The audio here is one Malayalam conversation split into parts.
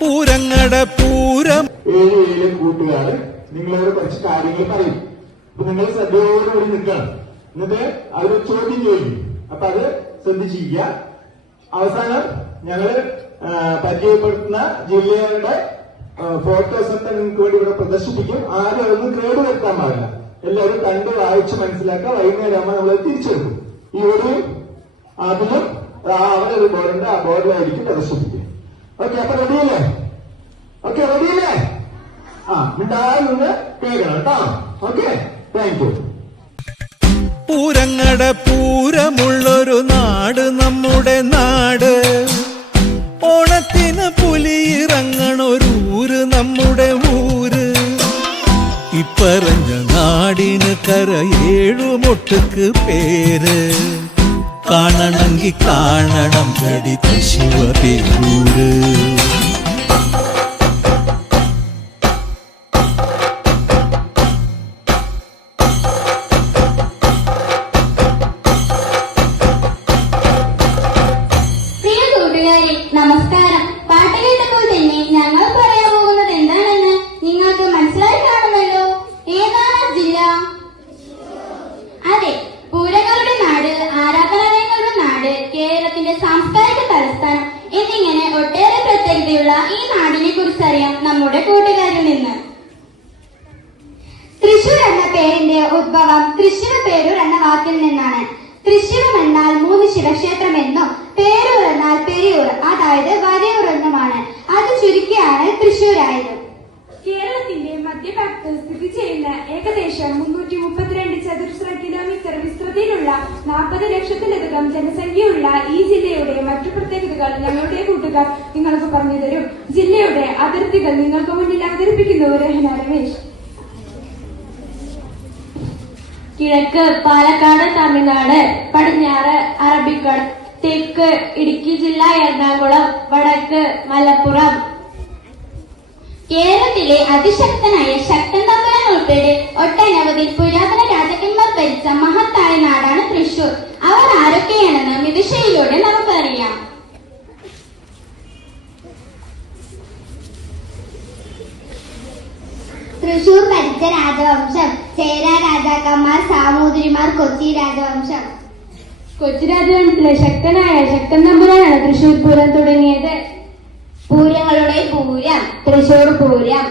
പൂരങ്ങളുടെ പൂരം. 7 കൂട്ടുകാർ നിങ്ങളോട് കുറച്ച് കാര്യങ്ങൾ പറയും. അപ്പൊ നിങ്ങൾ ശ്രദ്ധയോടുകൂടി നിൽക്കണം. എന്നിട്ട് അവർ ചോദ്യം ചോദിക്കും. അപ്പൊ അത് ശ്രദ്ധിച്ചിരിക്കുക. അവസാനം ഞങ്ങള് പരിചയപ്പെടുത്തുന്ന ജില്ലകളുടെ ഫോട്ടോസ് ഒക്കെ നിങ്ങൾക്ക് വേണ്ടി ഇവിടെ പ്രദർശിപ്പിക്കും. ആരും അതൊന്നും ഗ്രേഡ് വരുത്താൻ പാടില്ല. എല്ലാവരും കണ്ട് വായിച്ച് മനസ്സിലാക്കുക. വൈകുന്നേരം ആകുമ്പോൾ നമ്മൾ തിരിച്ചെടുക്കും. ഈ ഒരു അതിലും അവിടെ ഒരു ബോർഡുണ്ട്. ആ ബോർഡിലായിരിക്കും പ്രദർശിപ്പിക്കുക. ഓക്കെ, അപ്പൊ റെഡിയല്ലേ? ഓക്കെ, റെഡിയല്ലേ? മിണ്ടാതെ നിന്ന് കേൾക്കണം കേട്ടോ. Okay, thank you. പൂരങ്ങളുടെ പൂരമുള്ളൊരു നാട് നമ്മുടെ നാട്. ഓണത്തിന് പുലിയിറങ്ങണൊരൂര് നമ്മുടെ ഊര്. ഇപ്പറഞ്ഞ നാടിന് കരയേഴുമൊട്ടുക്ക് പേര്. കാണണമെങ്കിൽ കാണണം കടി തൃശ്ശിവപേരൂര്. നമസ്കാരം. പാട്ട് കേട്ടപ്പോൾ തന്നെ ഞങ്ങൾ പറയാൻ പോകുന്നത് എന്താണെന്ന് നിങ്ങൾക്ക് മനസ്സിലായി കാണുമല്ലോ. ഏതാണ് ജില്ല? അതെ, പൂരങ്ങളുടെ നാട്, ആരാധനാലയങ്ങളുടെ നാട്, കേരളത്തിന്റെ സാംസ്കാരിക തലസ്ഥാനം എന്നിങ്ങനെ ഒട്ടേറെ പ്രത്യേകതയുള്ള ഈ നാടിനെ കുറിച്ചറിയാം നമ്മുടെ കൂട്ടുകാരിൽ നിന്ന്. തൃശൂർ എന്ന പേരിന്റെ ഉദ്ഭവം തൃശ്ശിവ പേരൂർ എന്ന വാക്കിൽ നിന്നാണ്. തൃശ്ശിവം എന്നാൽ 3 ശിവക്ഷേത്രം എന്നും പേരൂർ എന്നാൽ പെരിയൂർ, അതായത് വലിയൂർ എന്നുമാണ്. അത് ചുരുക്കിയാണ് തൃശ്ശൂരായത്. കേരളത്തിന്റെ മധ്യഭാഗത്ത് സ്ഥിതി ചെയ്യുന്ന ഏകദേശം 332 ചതുരശ്ര കിലോമീറ്റർ വിസ്തൃതിയിലുള്ള 40 ലക്ഷത്തിലധികം ജനസംഖ്യയുള്ള ഈ ജില്ലയുടെ മറ്റു പ്രത്യേകതകൾ ഞങ്ങളുടെ കൂട്ടുകാർ നിങ്ങൾക്ക് പറഞ്ഞു തരും. ജില്ലയുടെ അതിർത്തികൾ നിങ്ങൾക്ക് മുന്നിൽ അവതരിപ്പിക്കുന്നു രഹന രമേശ്. കിഴക്ക് പാലക്കാട് തമിഴ്നാട്, പടിഞ്ഞാറ് അറബിക്കടൽ, തെക്ക് ഇടുക്കി ജില്ല എറണാകുളം, വടക്ക് മലപ്പുറം. കേരളത്തിലെ അതിശക്തനായ ശക്തൻ തമ്പുരാൻ ഉൾപ്പെടെ ഒട്ടനവധി പുരാതന രാജാക്കന്മാർ ഭരിച്ച മഹത്തായ നാടാണ് തൃശൂർ. അവർ ആരൊക്കെയാണെന്ന് മിതുഷയിലൂടെ നമുക്കറിയാം. തൃശൂർ ഭരിച്ച രാജവംശം ചേര രാജാക്കന്മാർ, സാമൂതിരിമാർ, കൊച്ചി രാജവംശം. കൊച്ചി രാജവംശത്തിലെ ശക്തനായ ശക്തൻ തമ്പുരാനാണ് തൃശൂർ പൂരം തുടങ്ങിയത്. പൂരങ്ങളുടെ പൂരം, തൃശൂർ പൂരം.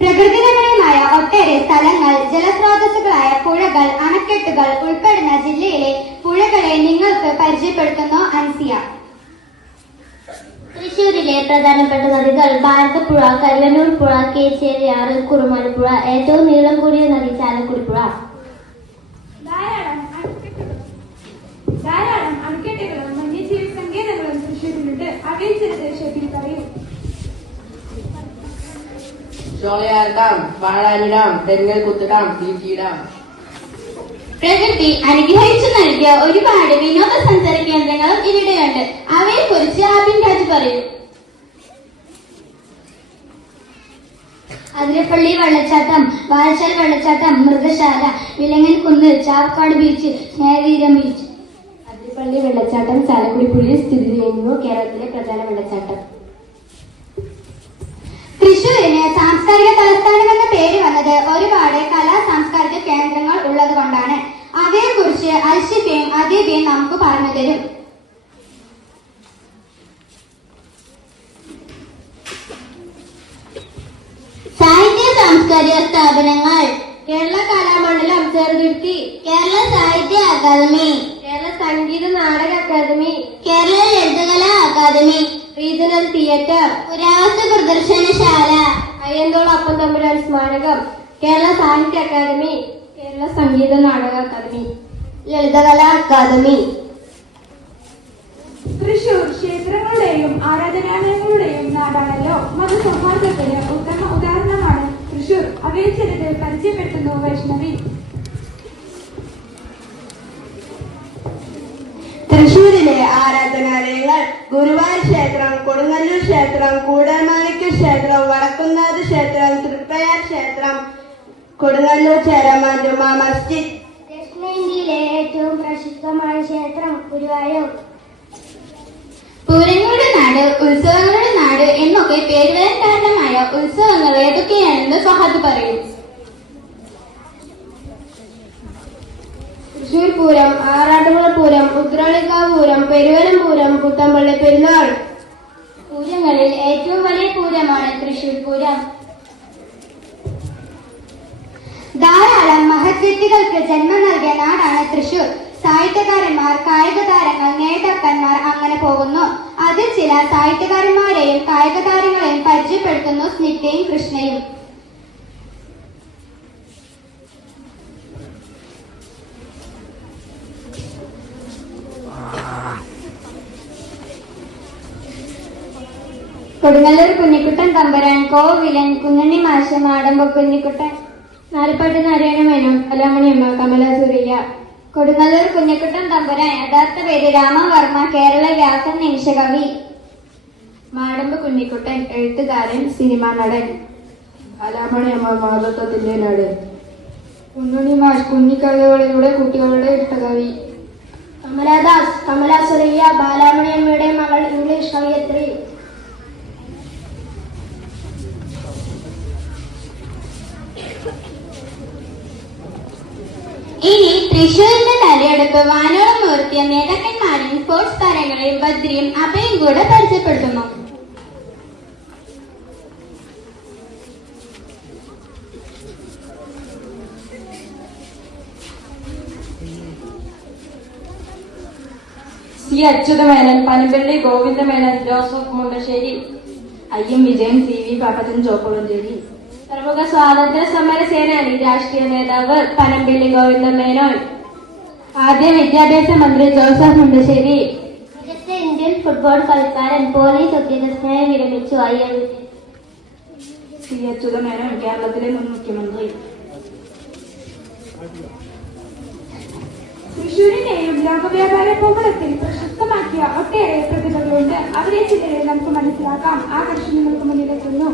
പ്രകൃതിരമണീയമായ ഒട്ടേറെ സ്ഥലങ്ങൾ, ജലസ്രോതസ്സുകളായ പുഴകൾ, അണക്കെട്ടുകൾ ഉൾപ്പെടുന്ന ജില്ലയിലെ പുഴകളെ നിങ്ങൾക്ക് പരിചയപ്പെടുത്തുന്നു അൻസിയ. തൃശൂരിലെ പ്രധാനപ്പെട്ട നദികൾ ഭാരതപ്പുഴ, കല്ലന്നൂർ പുഴ, കേച്ചേരിയാറ്, കുറുമലപ്പുഴ. ഏറ്റവും നീളം കൂടിയ നദി ചാലക്കുടി പുഴ. ധാരാളം അണക്കെട്ടുകളും വന്യജീവി സങ്കേതങ്ങളും തൃശ്ശൂരിലുണ്ട്. അവയിൽ ചിലത് ഷെഫിൽ പറയും. Sholayar dam, Vazhani dam, Thengalkuthu dam, Theetti dam. പ്രകൃതി അനുഗ്രഹിച്ചു നൽകിയ ഒരുപാട് വിനോദസഞ്ചാര കേന്ദ്രങ്ങളും ഇവിടെയുണ്ട്. അവയെ കുറിച്ച് ആബിൻ രാജ് പറയും. അതിരപ്പള്ളി വെള്ളച്ചാട്ടം, വാഴച്ചാൽ വെള്ളച്ചാട്ടം, മൃഗശാല, വിലങ്ങൻ കുന്ന്, ചാവക്കാട് ബീച്ച്, സ്നേഹതീരം ബീച്ച്. അതിരപ്പള്ളി വെള്ളച്ചാട്ടം ചാലക്കുടി പുഴയിൽ സ്ഥിതി ചെയ്യുന്നു. കേരളത്തിലെ പ്രധാന വെള്ളച്ചാട്ടം. തൃശൂരിന് സാംസ്കാരിക തലസ്ഥാനം എന്ന പേര് വന്നത് ഒരുപാട് കലാ സാംസ്കാരിക കേന്ദ്രങ്ങൾ ഉള്ളത് കൊണ്ടാണ്. അവയെ കുറിച്ച് അൽഷിഫയും അദീബയും നമുക്ക് പറഞ്ഞു തരും. സാഹിത്യ സാംസ്കാരിക സ്ഥാപനങ്ങൾ: കേരള കലാമണ്ഡലം, ചെറുതുരുത്തി, കേരള സാഹിത്യ academy, Kerala Sangeetha Nataka academy, Kerala Lalithakala academy, regional theatre, പുരാവസ്തു പ്രദർശനശാല, അയ്യന്തോൾ അപ്പം തമ്പുരാൻ സ്മാരകം, കേരള സാഹിത്യ academy, Kerala Sangeetha Nataka academy, Lalithakala academy. Thrissur ക്ഷേത്രങ്ങളുടെയും ആരാധനാലയങ്ങളുടെയും നാടാണല്ലോ. മതസൗഹാർദ്ദത്തിന് ഉത്തമ ഉദാഹരണമാണ് തൃശൂർ. അവയിൽ ചിലത് പരിചയപ്പെടുത്തുന്നു വൈഷ്ണവി. തൃശൂരിലെ ആരാധനാലയങ്ങൾ: ഗുരുവായൂർ ക്ഷേത്രം, കൊടുങ്ങല്ലൂർ ക്ഷേത്രം, കൂടൽമാണിക്യ ക്ഷേത്രം, വടക്കുംനാഥ ക്ഷേത്രം, തൃപ്രയാർ ക്ഷേത്രം, കൊടുങ്ങല്ലൂർ ചേരമാൻ ജുമാ മസ്ജിദ്. ദക്ഷിണേന്ത്യയിലെ പ്രശസ്തമായ ക്ഷേത്രം ഗുരുവായൂർ. പൂരങ്ങളുടെ നാട്, ഉത്സവങ്ങളുടെ നാട് എന്നൊക്കെ പേര് വരാൻ കാരണമായ ഉത്സവങ്ങൾ ഏതൊക്കെയാണെന്ന് ഫഹദ് പറയും. തൃശൂർ പൂരം, ആറാട്ടുപുഴ പൂരം, ഉത്രാളിക്കാവ് പൂരം, പെരുവരം പൂരം, പുത്തമ്പള്ളി പെരുന്നാൾ. പൂരങ്ങളിൽ ഏറ്റവും വലിയ പൂരമാണ് തൃശൂർ പൂരം. ധാരാളം മഹത് വ്യക്തികൾക്ക് ജന്മം നൽകിയ നാടാണ് തൃശൂർ. സാഹിത്യകാരന്മാർ, കായിക താരങ്ങൾ, നേതാക്കന്മാർ അങ്ങനെ പോകുന്നു. അതിൽ ചില സാഹിത്യകാരന്മാരെയും കായിക താരങ്ങളെയും പരിചയപ്പെടുത്തുന്നു സ്നിഗ്ധയും കൃഷ്ണയും. കൊടുങ്ങല്ലൂർ കുഞ്ഞിക്കുട്ടൻ തമ്പുരാൻ, കോവിലൻ, കുഞ്ഞണ്ണി മാഷ്, മാടമ്പ കുഞ്ഞിക്കുട്ടൻ, നാലുപാട്ട് നാരായണ മേനോൻ, കലാമണിയമ്മ, കമല സുരയ്യ. കൊടുങ്ങല്ലൂർ കുഞ്ഞിക്കുട്ടൻ തമ്പുരാൻ യഥാർത്ഥ പേര് രാമവർമ്മ, കേരള വ്യാസൻ നിമിഷകവി. മാടമ്പ് കുഞ്ഞിക്കുട്ടൻ എഴുത്തുകാരൻ, സിനിമാ നടൻ. കലാമണിയമ്മ മാതൃത്വത്തിന്റെ നാട്. കുഞ്ഞുണ്ണി മാഷ് കുഞ്ഞിക്കഥകളിലൂടെ കുട്ടികളുടെ ഇഷ്ടകവി. കമലാദാസ്, കമല സുരയ്യ ബാലാമണിയമ്മയുടെ മകൾ, ഇംഗ്ലീഷ് കവിയത്രി. ഇനി തൃശൂരിന്റെ തലയെടുപ്പ് വാനോളം ഉയർത്തിയ നേതാക്കന്മാരെയും സ്പോർട്സ് താരങ്ങളെയും ബദ്രിയും അഭയും കൂടെ പരിചയപ്പെടുത്തുന്നു. C Achuthamenon, Panampilly Govindamenon, Joseph Mundassery, IM. Vijayan, C V Pappachan, Chokkulanchery. പ്രമുഖ സ്വാതന്ത്ര്യ സമര സേനാനി, രാഷ്ട്രീയ നേതാവ് പനമ്പള്ളി ഗോവിന്ദമേനോൻ. ആദ്യ വിദ്യാഭ്യാസ മന്ത്രി ജോസഫ് മുണ്ടശ്ശേരി. മികച്ച ഇന്ത്യൻ ഫുട്ബോൾ കളിക്കാരൻ, പോലീസ് ഉദ്യോഗസ്ഥനായി വിരമിച്ചു ഐ.എം. വിജയൻ. സി അച്യുതമേനോൻ, കേരളത്തിലെ മുൻ മുഖ്യമന്ത്രി. തൃശൂരിനെയും ലോകവ്യാപാര ഭൂപടത്തിൽ പ്രശസ്തമാക്കിയ ഒട്ടേറെ പ്രതിഭകളുണ്ട്. അവരെ ചിലരെ നമുക്ക് മനസ്സിലാക്കാം. ആകർഷണങ്ങൾക്ക് മുന്നിലെത്തുന്നു.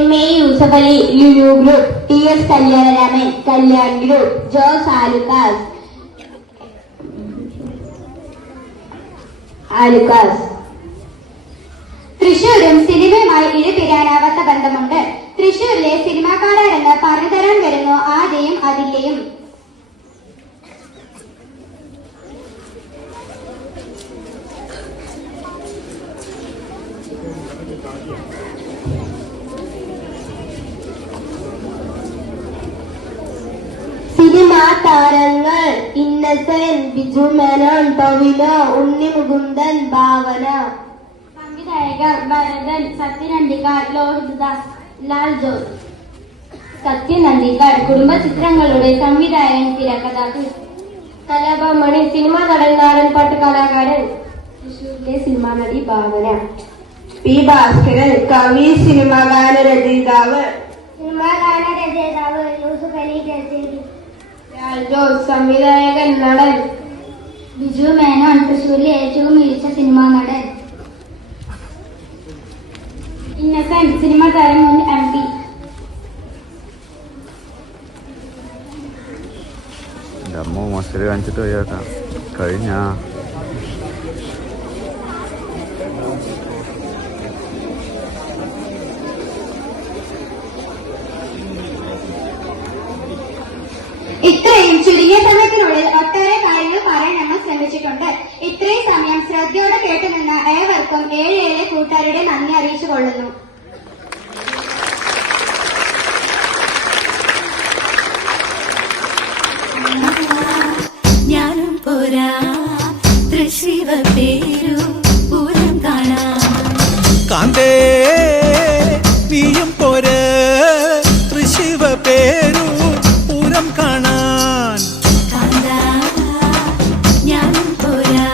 M.A. Yusuff Ali, Lulu group, T.S. Kalyanaraman, Kalyan group, Jose Alukkas. തൃശൂരും സിനിമയുമായി ഇഴപിരിയാനാവാത്ത ബന്ധമുണ്ട്. തൃശൂരിലെ സിനിമാക്കാരെന്ന് പറഞ്ഞുതരാൻ വരുന്നു ആദ്യയും അതിലെയും. സിനിമാ താരങ്ങൾ ഇന്നസെന്റ്, ബിജു മേനോൻ, ടൊവിനോ, ഉണ്ണി മുകുന്ദൻ, ഭാവന. സംവിധായകർ ഭരതൻ, സത്യൻ അന്തിക്കാട്, ലോഹിതദാസ്, ലാൽ ജോസ്. സത്യൻ അന്തിക്കാട് കുടുംബ ചിത്രങ്ങളുടെ സംവിധായകൻ, തിരക്കഥാകൃത്ത്. കലാഭമണി, സിനിമാ നടൻ, നാടൻപാട്ട് കലാകാരൻ. തൃശൂരിലെ സിനിമാ നടി ഭാവന. പി ഭാസ്കരൻ, കവി, സിനിമാ ഗാന രചയിതാവ്. സിനിമാ ഗാന രചയിതാവ് യൂസഫ് അലി ജസീൽ. ലാൽ ജോസ്, സംവിധായകൻ, നടൻ. ബിജു മേനോൻ, തൃശൂരിലെ ഏറ്റവും മികച്ച സിനിമാ നടൻ. ഇന്നസെന്റ്, സിനിമാ താരം, മുൻ MP. അമ്മ മസ്റ്റർ കാണിച്ചിട്ട് പോയേക്കാം കഴിഞ്ഞ ഇത്രയും ചുരുങ്ങിയ സമയത്തിനുള്ളിൽ ഒട്ടേറെ കാര്യങ്ങൾ പറയാൻ നമ്മൾ ശ്രമിച്ചിട്ടുണ്ട്. ഇത്രയും സമയം ശ്രദ്ധയോടെ കേട്ടുനിന്ന ഏവർക്കും 7 കൂട്ടുകാരുടെ നന്ദി അറിയിച്ചു കൊള്ളുന്നു. ഞാനും പോരാ തൃശ്ശിവ പേരു പൂരം കാണാം. കാന്തേ നീയും പോരെ തൃശിവ പേരു പൂരം കാണാൻ. കാന്താ ഞാനും പോരാ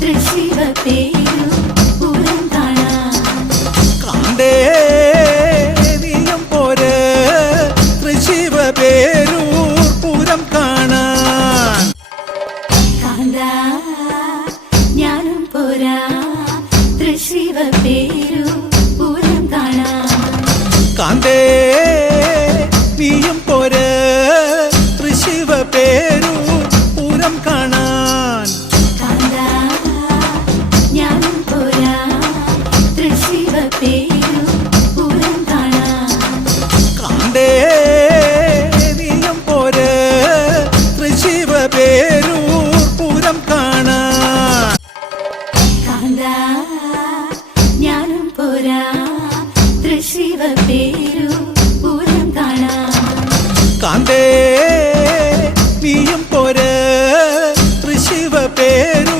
തൃശ്ശിവ പേരു പൂരം കാണാം. കാന്തേ നീയും പോരെ തൃശിവ പേരു പൂരം കാണാൻ. കാന്താ ഞാനും പോരാ തൃശ്ശിവ പേരു പേരൂർ പൂരം കാണാൻ കാന്താ ഞാനും പോരാ തൃശ്ശിവ പേരു പൂരം കാണാൻ കാന്തേ നീയും പോര് തൃശ്ശിവ പേരൂർ പൂരം കാണാൻ കാന്താ ഞാനും പോരാ തൃശ്ശിവ പേരു പൂരം കാണാൻ കാന്തേ നീയും പോര് തൃശ്ശിവ പേരൂർ